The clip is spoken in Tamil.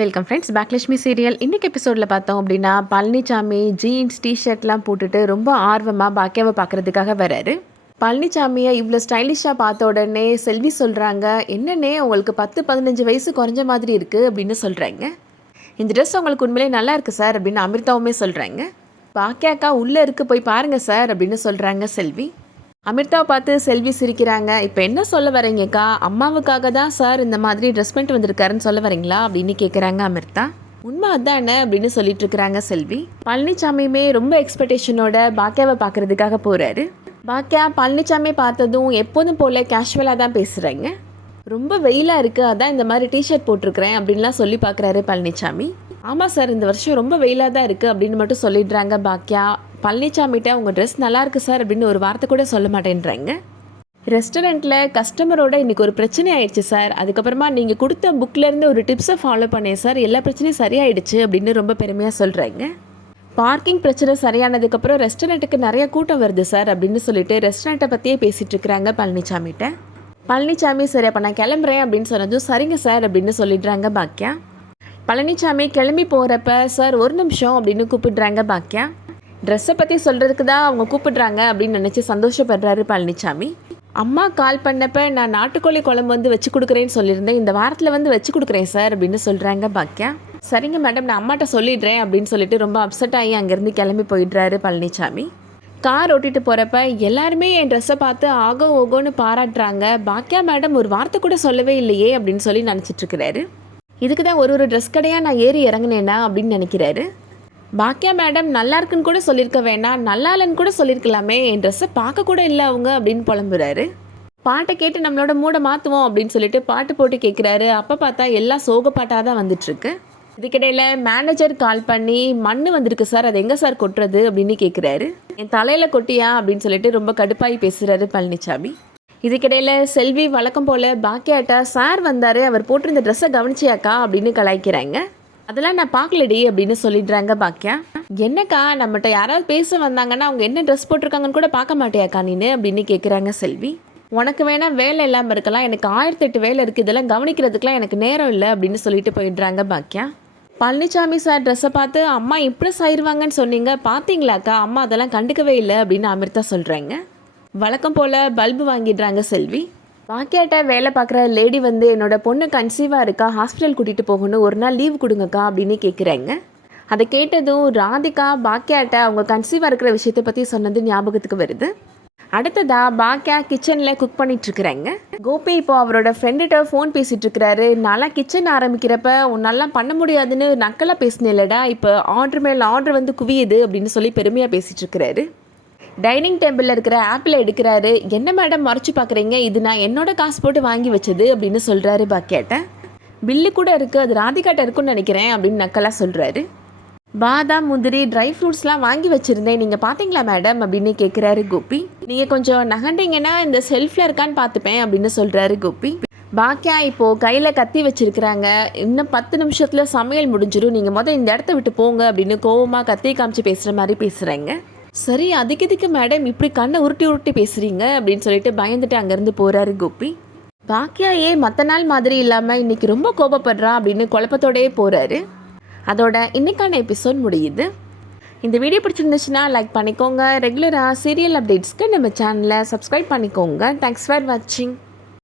வெல்கம் ஃப்ரெண்ட்ஸ், பேக்லட்சுமி சீரியல் இன்னைக்கு எபிசோடில் பார்த்தோம் அப்படின்னா பழனிசாமி ஜீன்ஸ் டிஷர்ட்லாம் போட்டுட்டு ரொம்ப ஆர்வமாக பாக்கியாவை பார்க்குறதுக்காக வராரு. பழனிசாமியை இவ்வளோ ஸ்டைலிஷாக பார்த்த உடனே செல்வி சொல்கிறாங்க, என்னன்னே உங்களுக்கு 10-15 வயசு குறைஞ்ச மாதிரி இருக்குது அப்படின்னு சொல்கிறாங்க. இந்த ட்ரெஸ் உங்களுக்கு உண்மையிலே நல்லா இருக்குது சார் அப்படின்னு அமிர்தாவுமே சொல்கிறாங்க. பாக்கியாக்கா உள்ளே இருக்குது, போய் பாருங்கள் சார் அப்படின்னு சொல்கிறாங்க செல்வி. அமிர்தாவை பார்த்து செல்வி சிரிக்கிறாங்க. இப்போ என்ன சொல்ல வரீங்கக்கா, அம்மாவுக்காக தான் சார் இந்த மாதிரி ட்ரெஸ் பண்ணிட்டு வந்திருக்காருன்னு சொல்ல வரீங்களா அப்படின்னு கேட்குறாங்க அமிர்தா. உண்மை அதானே அப்படின்னு சொல்லிட்டு இருக்கிறாங்க செல்வி. பழனிசாமியுமே ரொம்ப எக்ஸ்பெக்டேஷனோட பாக்கியாவை பார்க்கறதுக்காக போகிறாரு. பாக்கியா பழனிசாமி பார்த்ததும் எப்போதும் போல கேஷுவலாக தான் பேசுகிறாங்க. ரொம்ப வெயிலாக இருக்குது, அதான் இந்த மாதிரி டிஷர்ட் போட்டிருக்கிறேன் அப்படின்லாம் சொல்லி பார்க்குறாரு பழனிசாமி. ஆமாம் சார், இந்த வருஷம் ரொம்ப வெயிலாக தான் இருக்குது அப்படின்னு மட்டும் சொல்லிடுறாங்க பாக்கியா. பழனிசாமிகிட்ட உங்கள் ட்ரெஸ் நல்லாயிருக்கு சார் அப்படின்னு ஒரு வார்த்தை கூட சொல்ல மாட்டேன்றாங்க. ரெஸ்டாரண்ட்டில் கஸ்டமரோட இன்றைக்கி ஒரு பிரச்சனை ஆயிடுச்சு சார், அதுக்கப்புறமா நீங்கள் கொடுத்த புக்லேருந்து ஒரு டிப்ஸை ஃபாலோ பண்ணேன் சார், எல்லா பிரச்சனையும் சரியாயிடுச்சு அப்படின்னு ரொம்ப பெருமையாக சொல்கிறாங்க. பார்க்கிங் பிரச்சனை சரியானதுக்கப்புறம் ரெஸ்டாரண்ட்டுக்கு நிறைய கூட்டம் வருது சார் அப்படின்னு சொல்லிட்டு ரெஸ்டாரண்ட்டை பற்றியே பேசிகிட்டு இருக்கிறாங்க பழனிசாமிகிட்ட. பழனிசாமி சரி அப்போ நான் கிளம்புறேன் அப்படின்னு சொன்னதும் சரிங்க சார் அப்படின்னு சொல்லிடுறாங்க பாக்கியா. பழனிசாமி கிளம்பி போகிறப்ப சார் ஒரு நிமிஷம் அப்படின்னு கூப்பிடுறாங்க பாக்கியா. ட்ரெஸ்ஸை பற்றி சொல்கிறதுக்கு தான் அவங்க கூப்பிடுறாங்க அப்படின்னு நினச்சி சந்தோஷப்படுறாரு பழனிசாமி. அம்மா கால் பண்ணப்போ நான் நாட்டுக்கோழி குழம்பு வந்து வச்சு கொடுக்குறேன்னு சொல்லியிருந்தேன், இந்த வாரத்தில் வந்து வச்சு கொடுக்குறேன் சார் அப்படின்னு சொல்கிறாங்க பாக்கியா. சரிங்க மேடம், நான் அம்மாட்ட சொல்லிடுறேன் அப்படின்னு சொல்லிட்டு ரொம்ப அப்செட் ஆகி அங்கேருந்து கிளம்பி போயிடுறாரு பழனிசாமி. கார் ஓட்டிகிட்டு போகிறப்ப எல்லாருமே என் ட்ரெஸ்ஸை பார்த்து ஆகோ ஓகோன்னு பாராட்டுறாங்க, பாக்கியா மேடம் ஒரு வார்த்தை கூட சொல்லவே இல்லையே அப்படின்னு சொல்லி நினச்சிட்ருக்கிறாரு. இதுக்கு தான் ஒரு ட்ரெஸ் கடையாக நான் ஏறி இறங்கினேன்னா அப்படின்னு நினைக்கிறாரு. பாக்கியா மேடம் நல்லா இருக்குன்னு கூட சொல்லியிருக்க வேணாம், நல்லா இல்லைன்னு கூட சொல்லியிருக்கலாமே, என் ட்ரெஸ்ஸை பார்க்க கூட இல்லை அவங்க அப்படின்னு புலம்புறாரு. பாட்டை கேட்டு நம்மளோட மூடை மாற்றுவோம் அப்படின்னு சொல்லிட்டு பாட்டு போட்டு கேட்குறாரு. அப்போ பார்த்தா எல்லாம் சோக பாட்டாக தான் வந்துட்டுருக்கு. இதுக்கிடையில் மேனேஜர் கால் பண்ணி மண் வந்திருக்கு சார், அது எங்கே சார் கொட்டுறது அப்படின்னு கேட்குறாரு. என் தலையில் கொட்டியா அப்படின்னு சொல்லிட்டு ரொம்ப கடுப்பாகி பேசுகிறாரு பழனிசாமி. இதுக்கிடையில் செல்வி வழக்கம் போல் பாக்கியாட்டா சார் வந்தார், அவர் போட்டிருந்த ட்ரெஸ்ஸை கவனிச்சியாக்கா அப்படின்னு கலாய்க்கிறாங்க. அதெல்லாம் நான் பார்க்கலடி அப்படின்னு சொல்லிடுறாங்க பாக்கியா. என்னக்கா நம்மகிட்ட யாராவது பேச வந்தாங்கன்னா அவங்க என்ன ட்ரெஸ் போட்டிருக்காங்கன்னு கூட பார்க்க மாட்டியாக்கா நீனு அப்படின்னு கேட்குறாங்க செல்வி. உனக்கு வேணா வேலை இல்லாமல் இருக்கலாம், எனக்கு 1008 வேலை இருக்குது, இதெல்லாம் கவனிக்கிறதுக்கெலாம் எனக்கு நேரம் இல்லை அப்படின்னு சொல்லிட்டு போயிடுறாங்க பாக்கியா. பழனிசாமி சார் ட்ரெஸ்ஸை பார்த்து அம்மா இம்ப்ரெஸ் ஆயிடுவாங்கன்னு சொன்னீங்க, பார்த்தீங்களாக்கா அம்மா அதெல்லாம் கண்டுக்கவே இல்லை அப்படின்னு அமிர்தா சொல்கிறாங்க. வழக்கம் போல் பல்பு வாங்கிடுறாங்க செல்வி. பாக்கியாட்ட வேலை பார்க்குற லேடி வந்து என்னோட பொண்ணு கன்சீவாக இருக்கா, ஹாஸ்பிட்டல் கூட்டிகிட்டு போகணும், ஒரு நாள் லீவ் கொடுங்கக்கா அப்படின்னு கேட்குறாங்க. அதை கேட்டதும் ராதிகா பாக்கியாட்ட அவங்க கன்சீவாக இருக்கிற விஷயத்தை பற்றி சொன்னது ஞாபகத்துக்கு வருது. அடுத்ததா பாக்கியா கிச்சனில் குக் பண்ணிகிட்ருக்குறாங்க. கோபி இப்போ அவரோட ஃப்ரெண்டுகிட்ட ஃபோன் பேசிகிட்டு இருக்கிறாரு. நல்லா கிச்சன் ஆரம்பிக்கிறப்ப உன்னெல்லாம் பண்ண முடியாதுன்னு நக்கலாக பேசினேன்லடா, இப்போ ஆர்டர் மேலே ஆர்டர் வந்து குவியுது அப்படின்னு சொல்லி பெருமையாக பேசிகிட்டு இருக்கிறாரு. டைனிங் டேபிளில் இருக்கிற ஆப்பிளை எடுக்கிறாரு. என்ன மேடம் மறைச்சி பார்க்குறீங்க, இது நான் என்னோட காசு போட்டு வாங்கி வச்சது அப்படின்னு சொல்கிறாரு பாக்கியாட்ட. பில்லு கூட இருக்குது, அது ராதிகாட்ட இருக்குன்னு நினைக்கிறேன் அப்படின்னு நக்கலாக சொல்கிறாரு. பாதாம் முந்திரி ட்ரை ஃப்ரூட்ஸ்லாம் வாங்கி வச்சுருந்தேன், நீங்கள் பார்த்தீங்களா மேடம் அப்படின்னு கேட்குறாரு கோபி. நீங்கள் கொஞ்சம் நகண்டிங்கன்னா இந்த செல்ஃபில் இருக்கான்னு பார்த்துப்பேன் அப்படின்னு சொல்கிறாரு கோபி. பாக்கியா இப்போது கையில் கத்தி வச்சுருக்கிறாங்க. இன்னும் 10 நிமிஷத்தில் சமையல் முடிஞ்சிடும், நீங்கள் இந்த இடத்த விட்டு போங்க அப்படின்னு கோவமாக கத்தியை காமிச்சு பேசுகிற மாதிரி பேசுகிறாங்க. சரி அதுக்கு மேடம் இப்படி கண்ணை உருட்டி பேசுகிறீங்க அப்படின்னு சொல்லிட்டு பயந்துட்டு அங்கேருந்து போகிறாரு கோபி. பாக்கியா மற்ற நாள் மாதிரி இல்லாமல் இன்றைக்கி ரொம்ப கோபப்படுறா அப்படின்னு குழப்பத்தோடையே போகிறாரு. அதோட இன்றைக்கான எபிசோட் முடியுது. இந்த வீடியோ பிடிச்சிருந்துச்சுன்னா லைக் பண்ணிக்கோங்க. ரெகுலராக சீரியல் அப்டேட்ஸ்க்கு நம்ம சேனலை சப்ஸ்கிரைப் பண்ணிக்கோங்க. தேங்க்ஸ் ஃபார் வாட்சிங்.